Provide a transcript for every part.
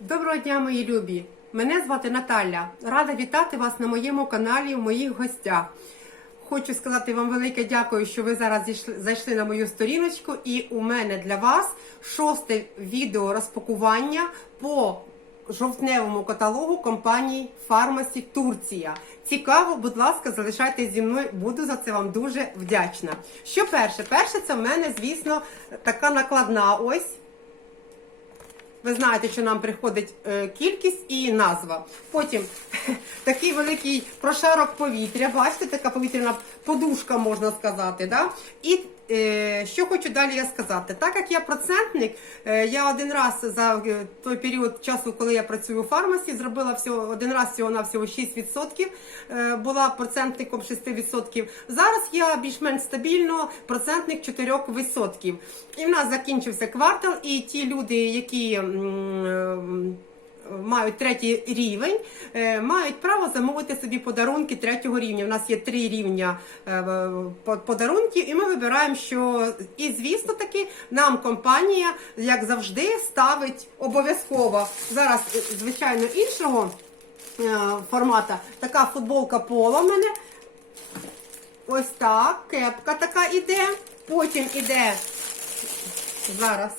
Доброго дня, мої любі! Мене звати Наталя. Рада вітати вас на моєму каналі в моїх гостях. Хочу сказати вам велике дякую, що ви зараз зайшли на мою сторіночку. І у мене для вас шосте відео розпакування по жовтневому каталогу компанії Фармасі Турція. Цікаво, будь ласка, залишайтесь зі мною, буду за це вам дуже вдячна. Що перше? Перше, це в мене, звісно, така накладна ось. Ви знаєте, що нам приходить е, кількість і назва. Потім такий великий прошарок повітря. Бачите, така повітряна подушка, можна сказати. Да? І що хочу далі я сказати. Так як я процентник, е, я один раз за е, той період часу, коли я працюю у фармасі, зробила всього один раз всього на всього 6%. Е, була процентником 6%. Зараз я більш-менш стабільно процентник 4%. І в нас закінчився квартал, і ті люди, які мають третій рівень, е, мають право замовити собі подарунки третього рівня. У нас є три рівня е, подарунків, і ми вибираємо, що і звісно таки нам компанія, як завжди, ставить обов'язково зараз, е, звичайно, іншого формата. Така футболка пола в мене. Ось так, кепка така іде. Потім іде зараз.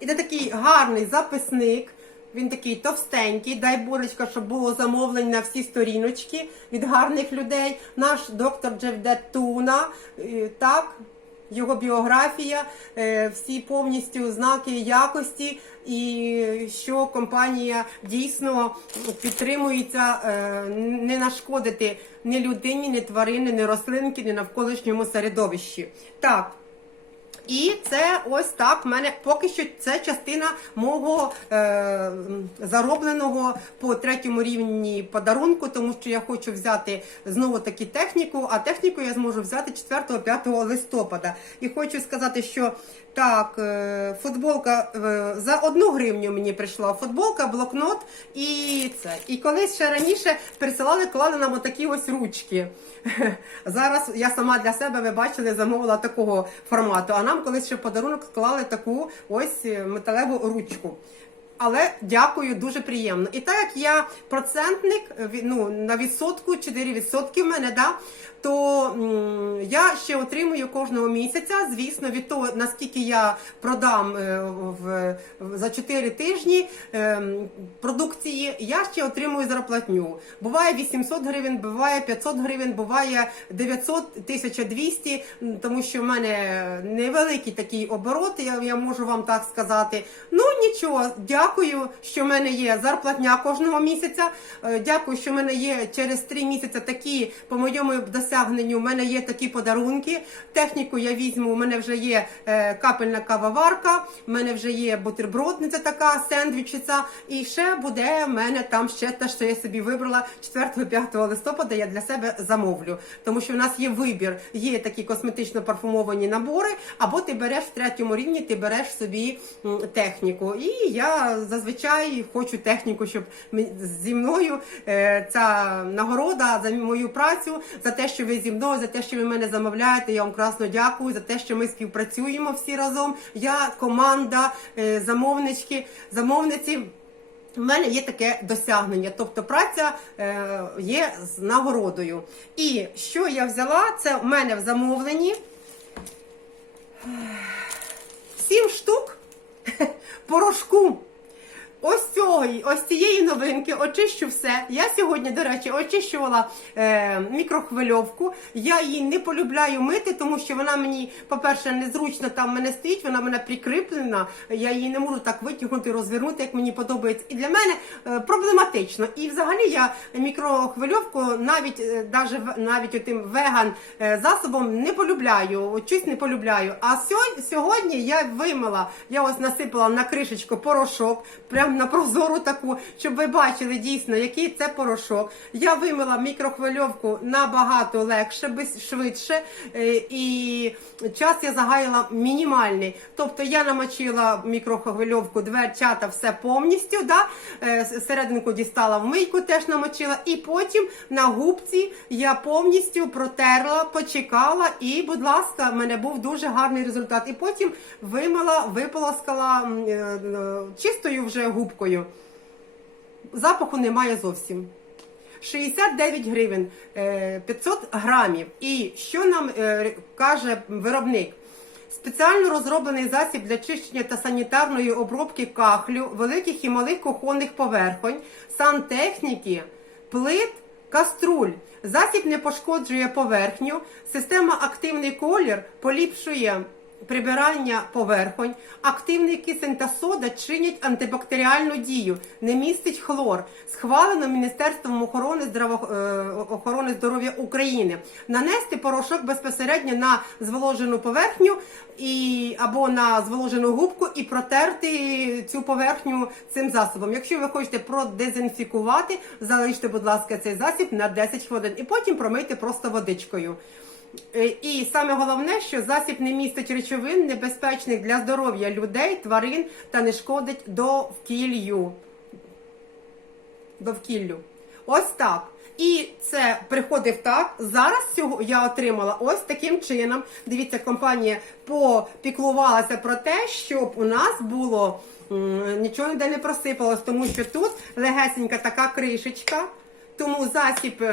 Іде такий гарний записник. Він такий товстенький, дай Борочка, щоб було замовлень на всі сторіночки від гарних людей. Наш доктор Джевдет Туна, е, так, його біографія, е, всі повністю знаки якості, і що компанія дійсно підтримується е, не нашкодити ні людині, ні тварині, ні рослинки, ні навколишньому середовищі. Так. І це ось так в мене поки що це частина мого е, заробленого по третьому рівні подарунку, тому що я хочу взяти знову таки техніку, а техніку я зможу взяти 4-5 листопада. І хочу сказати, що так, е, футболка е, за одну гривню мені прийшла футболка, блокнот і це. І колись ще раніше присилали, клали нам отакі ось ручки. Зараз я сама для себе, ви бачили, замовила такого формату. А нам колись ще подарунок склали таку ось е, металеву ручку. Але дякую, дуже приємно. І так як я процентник, ну на відсотку 4% в мене, да, то я ще отримую кожного місяця. Звісно, від того наскільки я продам е, за 4 тижні е, продукції, я ще отримую зарплатню. Буває 800 гривень, буває 500 гривень, буває 900, 1200, м, тому що в мене невеликий такий оборот, я, можу вам так сказати. Ну нічого, дякую, що в мене є зарплатня кожного місяця. Е, Дякую, що в мене є через 3 місяці такі, по моєму досягненню, в мене є такі подарунки. Техніку я візьму, у мене вже є е, капельна кавоварка, в мене вже є бутербродниця така, сендвічиця. І ще буде в мене там ще те, що я собі вибрала 4-5 листопада, я для себе замовлю. Тому що в нас є вибір, є такі косметично-парфумовані набори, або ти береш в третьому рівні, ти береш собі техніку. І я зазвичай хочу техніку, щоб зі мною е, ця нагорода за мою працю, за те, що ви зі мною, за те, що ви мене замовляєте. Я вам красно дякую, за те, що ми співпрацюємо всі разом. Я команда, е, замовнички, замовниці. У мене є таке досягнення, тобто праця е, є з нагородою. І що я взяла? Це в мене в замовленні Ось цієї новинки очищу все. Я сьогодні, до речі, очищувала е, мікрохвильовку. Я її не полюбляю мити, тому що вона мені, по-перше, незручно там мене стоїть, вона мене прикріплена. Я її не можу так витягнути, розвернути, як мені подобається. І для мене е, проблематично. І взагалі я мікрохвильовку навіть е, даже навіть отим веган е, засобом не полюбляю. Щось не полюбляю. А сьогодні, я вимила, я ось насипала на кришечку порошок, прямо на прозору таку, щоб ви бачили дійсно, який це порошок. Я вимила мікрохвильовку набагато легше, швидше, е, і час я загаяла мінімальний. Тобто я намочила мікрохвильовку, дверчата, все повністю. Да? Е, Серединку дістала в мийку, теж намочила, і потім на губці я повністю протерла, почекала, і, будь ласка, в мене був дуже гарний результат. І потім вимила, виполоскала е, чистою вже губкою. Запаху немає зовсім. 69 гривень, е, 500 грамів. І що нам е, каже виробник? Спеціально розроблений засіб для чищення та санітарної обробки кахлю, великих і малих кухонних поверхонь, сантехніки, плит, каструль. Засіб не пошкоджує поверхню, система активний колір поліпшує прибирання поверхонь, активний кисень та сода чинять антибактеріальну дію, не містить хлор. Схвалено Міністерством охорони, здраво, е, охорони здоров'я України. Нанести порошок безпосередньо на зволожену поверхню і, або на зволожену губку і протерти цю поверхню цим засобом. Якщо ви хочете продезінфікувати, залиште, будь ласка, цей засіб на 10 хвилин і потім промийте просто водичкою. Е, І саме головне, що засіб не містить речовин, небезпечних для здоров'я людей, тварин та не шкодить довкіллю. Довкіллю. Ось так. І це приходив так. Зараз цього я отримала ось таким чином. Дивіться, компанія попіклувалася про те, щоб у нас було нічого ніде не просипалось, тому що тут легесенька така кришечка, тому засіб.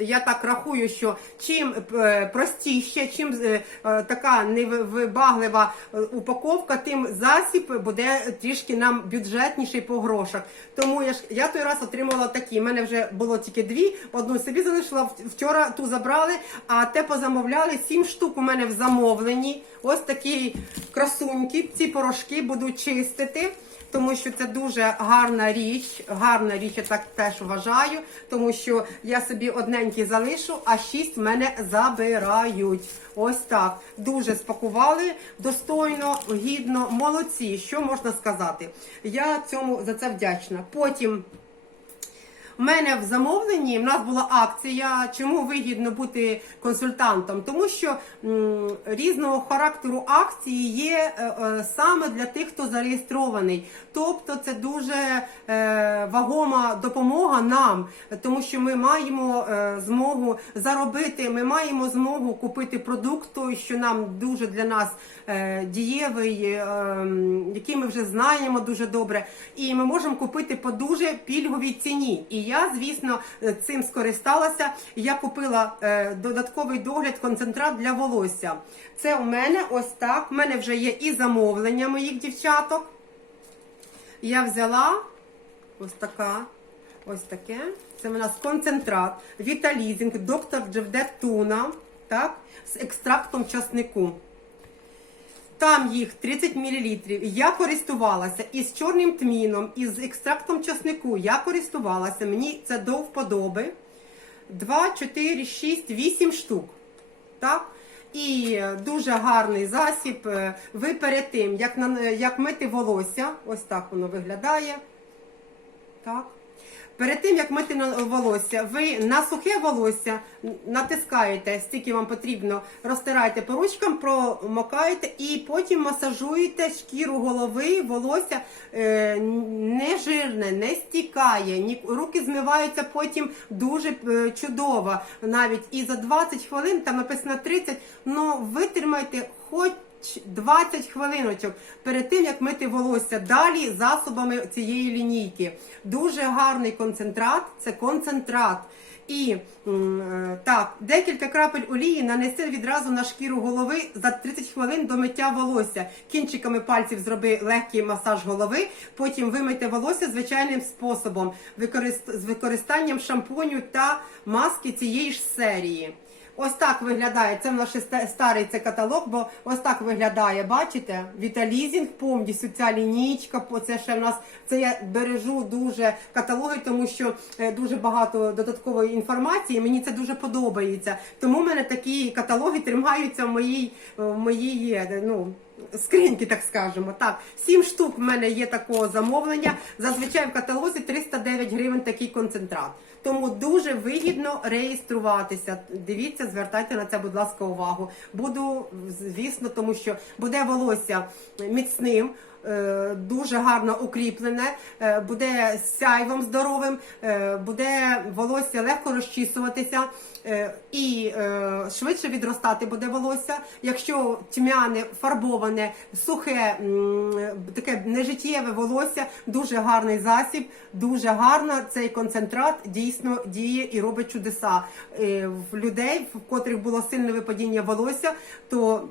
Я так рахую, що чим е, простіше, чим е, е, така невибаглива упаковка, тим засіб буде трішки нам бюджетніший по грошах. Тому я ж я той раз отримала такі. У мене вже було тільки дві, одну собі залишила вчора. Ту забрали, а те позамовляли. Сім штук у мене в замовленні. Ось такі красуньки. Ці порошки буду чистити тому що це дуже гарна річ. Гарна річ, я так теж вважаю, тому що я собі одненький залишу, а шість в мене забирають. Ось так. Дуже спакували достойно, гідно, молодці. Що можна сказати? Я цьому за це вдячна. Потім. У мене в замовленні в нас була акція. Чому вигідно бути консультантом? Тому що м, різного характеру акції є е, е, саме для тих, хто зареєстрований. Тобто це дуже е, вагома допомога нам, тому що ми маємо е, змогу заробити, ми маємо змогу купити продукт, той, що нам дуже для нас е, дієвий, е, м, який ми вже знаємо дуже добре, і ми можемо купити по дуже пільговій ціні. І я, звісно, е, цим скористалася. Я купила е, додатковий догляд, концентрат для волосся. Це у мене ось так. У мене вже є і замовлення моїх дівчаток. Я взяла ось така. Ось таке. Це у нас концентрат, віталізінг, доктор Джевдет Туна, так, з екстрактом часнику. Там їх 30 мл. Я користувалася із чорним тміном, із екстрактом часнику. Я користувалася, мені це до вподоби. 2, 4, 6, 8 штук. Так? І е, дуже гарний засіб. Е, Ви перед тим, як, на- як мити волосся, ось так воно виглядає. Так. Перед тим, як мити волосся, ви на сухе волосся натискаєте, стільки вам потрібно, розтираєте по ручкам, промокаєте і потім масажуєте шкіру голови, волосся е, не жирне, не стікає, руки змиваються потім дуже е, чудово. Навіть і за 20 хвилин, там написано 30, ну витримайте хоч 20 хвилиночок перед тим, як мити волосся. Далі засобами цієї лінійки. Дуже гарний концентрат, це концентрат. І е, так, декілька крапель олії нанеси відразу на шкіру голови за 30 хвилин до миття волосся. Кінчиками пальців зроби легкий масаж голови, потім вимийте волосся звичайним способом, використ- з використанням шампуню та маски цієї ж серії. Ось так виглядає. Це ста- старий це каталог, бо ось так виглядає. Бачите? Віталізінг, повністю ця лінійка. Це ще в нас це я бережу дуже каталоги, тому що е, дуже багато додаткової інформації. Мені це дуже подобається. Тому в мене такі каталоги тримаються в моїй в моїй е, ну. Скриньки, так скажемо. Так, сім штук в мене є такого замовлення. Зазвичай в каталозі 309 гривень такий концентрат. Тому дуже вигідно реєструватися. Дивіться, звертайте на це, будь ласка, увагу. Буду, звісно, тому що буде волосся міцним, дуже гарно укріплене, е, буде сяйвом здоровим, е, буде волосся легко розчісуватися е, і е, швидше відростати буде волосся. Якщо тьмяне, фарбоване, сухе, таке нежиттєве волосся, дуже гарний засіб, дуже гарно цей концентрат дійсно діє і робить чудеса. Е, В людей, в котрих було сильне випадіння волосся, то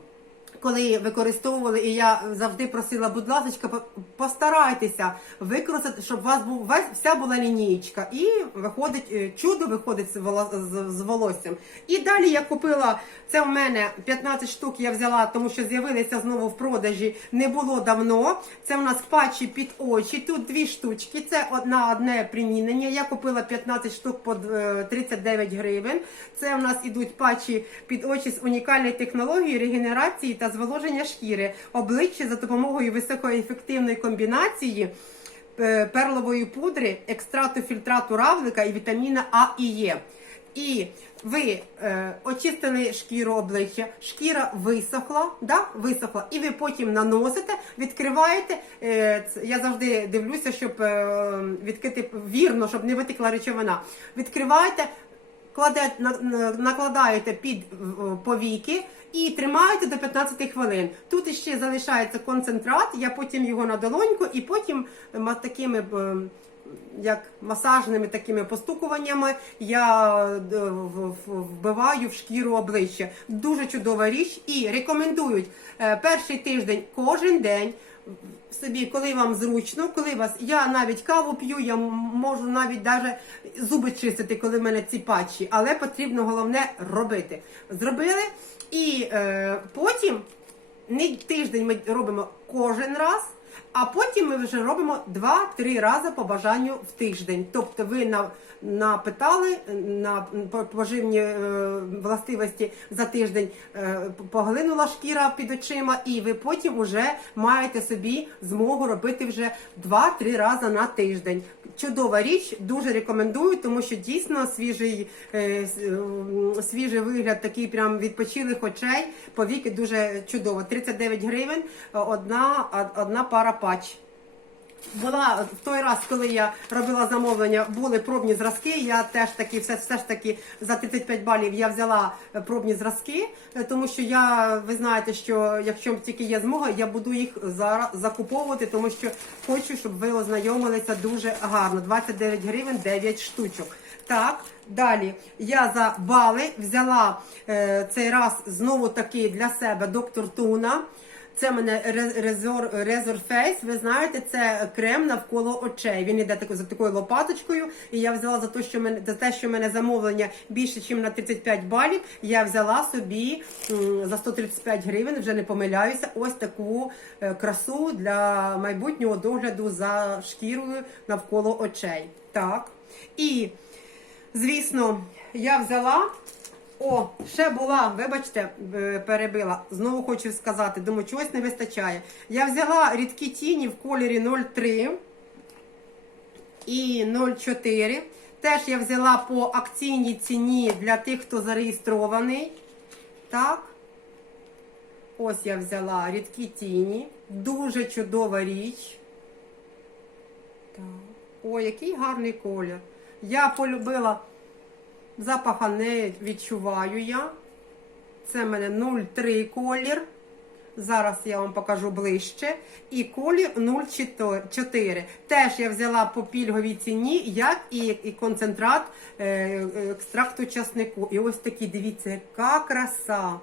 коли використовували, і я завжди просила, будь ласка, постарайтеся використати, щоб у вас був вся була лінієчка. І виходить е, чудо, виходить з, волоссям. І далі я купила це в мене 15 штук. Я взяла, тому що з'явилися знову в продажі. Не було давно. Це у нас патчі під очі. Тут дві штучки. Це одна одне примінення. Я купила 15 штук по е, 39 гривень. Це у нас ідуть патчі під очі з унікальною технологією регенерації та зволоження шкіри, обличчя за допомогою високоефективної комбінації е, перлової пудри, екстрату фільтрату равлика і вітаміна А і Е. І ви е, очистили шкіру обличчя, шкіра висохла, да? висохла, і ви потім наносите, відкриваєте. Е, я завжди дивлюся, щоб е, відкрити вірно, щоб не витекла речовина. Відкриваєте, кладе, на- на- накладаєте під повіки і тримаєте до 15 хвилин. Тут іще залишається концентрат, я потім його на долоньку і потім е, такими. е, Як масажними такими постукуваннями я е, вбиваю в шкіру обличчя. Дуже чудова річ і рекомендують е, перший тиждень кожен день собі, коли вам зручно, коли вас я навіть каву п'ю, я можу навіть даже зуби чистити, коли в мене ці патчі, але потрібно головне робити. Зробили, і е, потім не тиждень ми робимо кожен раз. А потім ми вже робимо 2-3 рази по бажанню в тиждень. Тобто ви на, напитали на по- поживні е, властивості за тиждень, е, поглинула шкіра під очима, і ви потім вже маєте собі змогу робити вже 2-3 рази на тиждень. Чудова річ, дуже рекомендую, тому що дійсно свіжий, е, свіжий вигляд, такий прям відпочилих очей, повіки дуже чудово. 39 гривень, одна, од- одна пара патч. Була в той раз, коли я робила замовлення, були пробні зразки. Я теж таки, все, все ж таки за 35 балів я взяла е, пробні зразки, е, тому що я, ви знаєте, що якщо тільки є змога, я буду їх зараз закуповувати, тому що хочу, щоб ви ознайомилися дуже гарно. 29 гривень, 9 штучок. Так, далі я за бали взяла е, цей раз знову таки для себе доктор Туна. Це мене Резор, Резор Фейс. Ви знаєте, це крем навколо очей. Він іде тако- за такою лопаточкою. І я взяла за те, що мене за те, що в мене замовлення більше, ніж на 35 балів. Я взяла собі за 135 гривень, вже не помиляюся. Ось таку е, красу для майбутнього догляду за шкірою навколо очей. Так. І Звісно, я взяла. О, ще була, вибачте, е, перебила. Знову хочу сказати, думаю, чогось не вистачає. Я взяла рідкі тіні в кольорі 03 і 04. Теж я взяла по акційній ціні для тих, хто зареєстрований. Так. Ось я взяла рідкі тіні. Дуже чудова річ. Так. О, який гарний колір. Я полюбила запаха не відчуваю я. Це в мене 03 колір. Зараз я вам покажу ближче. І колір 04. Теж я взяла по пільговій ціні, як і, концентрат е, е, екстракту часнику. І ось такий, дивіться, яка краса.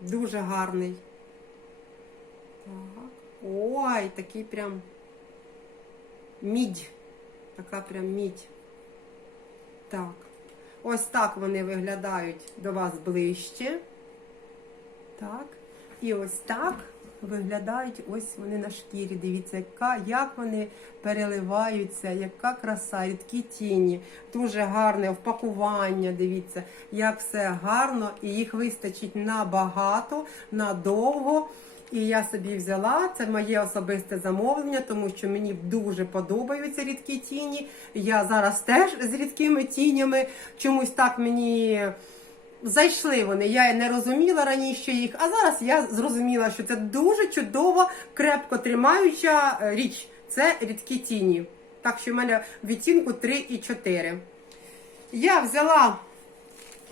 Дуже гарний. Так. Ой, такий прям мідь. Така прям мідь. Так. Ось так вони виглядають до вас ближче. Так. І ось так виглядають ось вони на шкірі. Дивіться, яка, як вони переливаються, яка краса, рідкі тіні. Дуже гарне впакування. Дивіться, як все гарно, і їх вистачить набагато, надовго. І я собі взяла це моє особисте замовлення, тому що мені дуже подобаються рідкі тіні. Я зараз теж з рідкими тінями. Чомусь так мені зайшли вони. Я не розуміла раніше їх, а зараз я зрозуміла, що це дуже чудова, крепко тримаюча е, річ. Це рідкі тіні. Так що в мене відтінку 3 і 4. Я взяла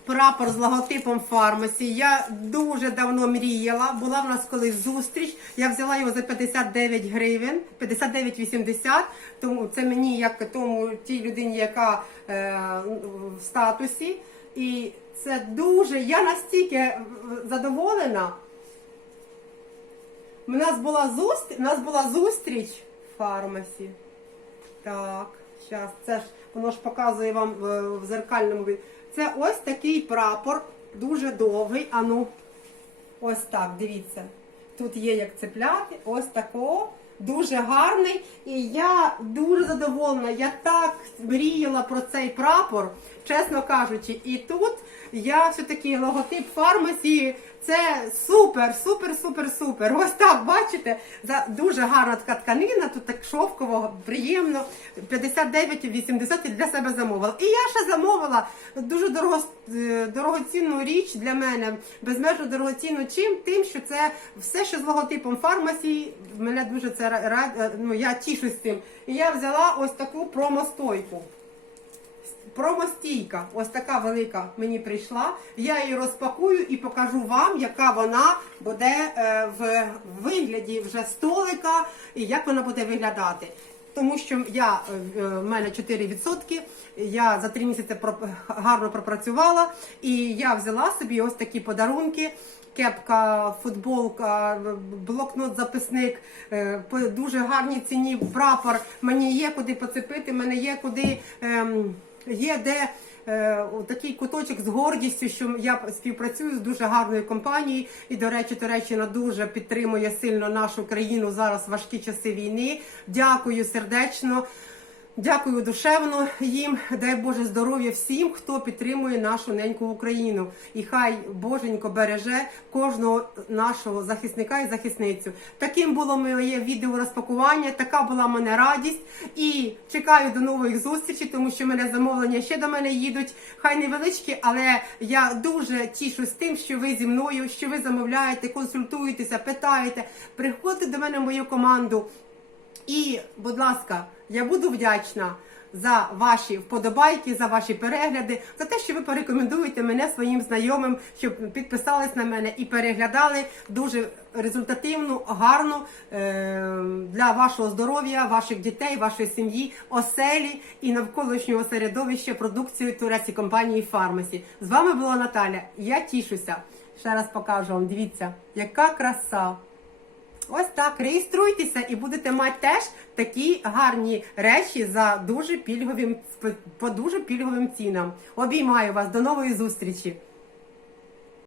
прапор з логотипом фармасі. Я дуже давно мріяла. Була в нас колись зустріч. Я взяла його за 59 гривень, 59,80. Тому це мені, як тому тій людині, яка е, в статусі. І це дуже. Я настільки е, задоволена. У нас була зустріч, у нас була зустріч в фармасі. Так, зараз це ж воно ж показує вам е, в зеркальному Це ось такий прапор, дуже довгий. Ану, ось так, дивіться. Тут є як цепляти, ось такого. Дуже гарний. І я дуже задоволена. Я так мріяла про цей прапор, чесно кажучи. І тут я все-таки логотип фармасі. Це супер, супер, супер, супер. Ось так, бачите, за дуже гарна така тканина, тут так шовково, приємно. 59,80 для себе замовила. І я ще замовила дуже дорого, е, дорогоцінну річ для мене, безмежно дорогоцінну чим? Тим, що це все, що з логотипом фармасі, мене дуже це е, ну, я тішусь цим. І я взяла ось таку промостойку. Промостійка, ось така велика мені прийшла. Я її розпакую і покажу вам, яка вона буде е, в вигляді вже столика і як вона буде виглядати. Тому що я е, в мене 4%, я за 3 місяці гарно пропрацювала, і я взяла собі ось такі подарунки. Кепка, футболка, блокнот, записник, е, по дуже гарній ціні прапор. Мені є куди поцепити, мене є куди. ем, Є де е, такий куточок з гордістю, що я співпрацюю з дуже гарною компанією. І, до речі, Туреччина дуже підтримує сильно нашу країну зараз важкі часи війни. Дякую сердечно. Дякую душевно їм. Дай Боже здоров'я всім, хто підтримує нашу неньку Україну. І хай Боженько береже кожного нашого захисника і захисницю. Таким було моє відео розпакування. Така була мене радість. І чекаю до нових зустрічей, тому що мене замовлення ще до мене їдуть. Хай невеличкі, але я дуже тішусь тим, що ви зі мною, що ви замовляєте, консультуєтеся, питаєте. Приходьте до мене в мою команду. І, будь ласка, я буду вдячна за ваші вподобайки, за ваші перегляди, за те, що ви порекомендуєте мене своїм знайомим, щоб підписались на мене і переглядали дуже результативну, гарну е- для вашого здоров'я, ваших дітей, вашої сім'ї, оселі і навколишнього середовища продукцію турецької компанії Фармасі. З вами була Наталя. Я тішуся. Ще раз покажу вам. Дивіться, яка краса. Ось так, реєструйтеся і будете мати теж такі гарні речі за дуже пільговим по дуже пільговим цінам. Обіймаю вас до нової зустрічі.